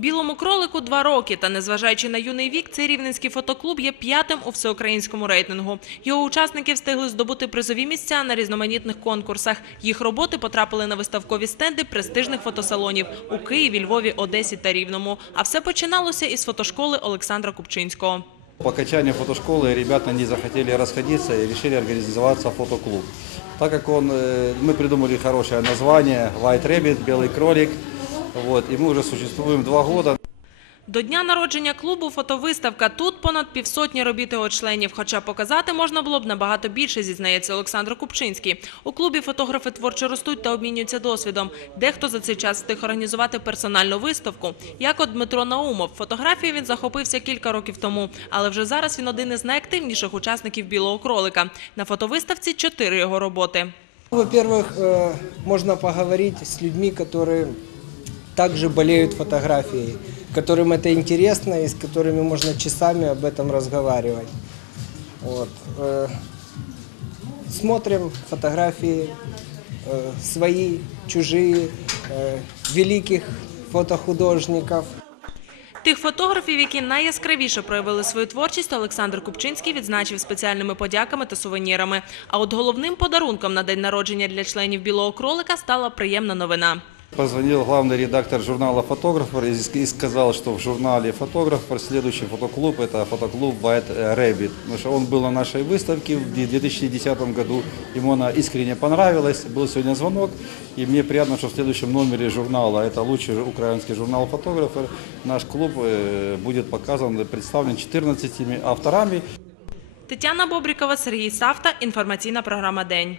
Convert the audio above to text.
Білому кролику два роки, та незважаючи на юний вік, цей рівненський фотоклуб є п'ятим у всеукраїнському рейтингу. Його учасники встигли здобути призові місця на різноманітних конкурсах. Їх роботи потрапили на виставкові стенди престижних фотосалонів у Києві, Львові, Одесі та Рівному. А все починалося із фотошколи Олександра Купчинського. По окончанию фотошколы ребята не захотели расходиться и решили организоваться фотоклуб. Так как он, э, мы придумали хорошее название White Rabbit, Белый кролик, вот, и мы уже существуем два года. До дня народження клубу фотовиставка. Тут понад півсотні робіт його членів. Хоча показати можна було б набагато більше, зізнається Олександр Купчинський. У клубі фотографи творчо ростуть та обмінюються досвідом. Дехто за цей час встиг організувати персональну виставку. Як от Дмитро Наумов. Фотографією він захопився кілька років тому, але вже зараз він один із найактивніших учасників білого кролика. На фотовиставці чотири його роботи. Во-первых, э, можно поговорить с людьми, которые также болеют фотографией, которым это интересно и с которыми можно часами об этом разговаривать. Вот. э, Смотрим фотографии э, свои, чужие, э, великих фотохудожников. Тих фотографів, які найяскравіше проявили свою творчість, Олександр Купчинський відзначив спеціальними подяками та сувенірами. А от головним подарунком на день народження для членів білого кролика стала приємна новина. Позвонил главный редактор журнала «Фотографер» и и сказал, что в журнале «Фотографер» следующий фотоклуб – это фотоклуб White Rabbit. Потому что он был на нашей выставке в 2010 году, ему она искренне понравилась. Был сегодня звонок, и мне приятно, что в следующем номере журнала, это лучший украинский журнал «Фотографер», наш клуб э, будет показан, представлен 14 авторами. Тетяна Бобрікова, Сергій Савта. Інформаційна програма День.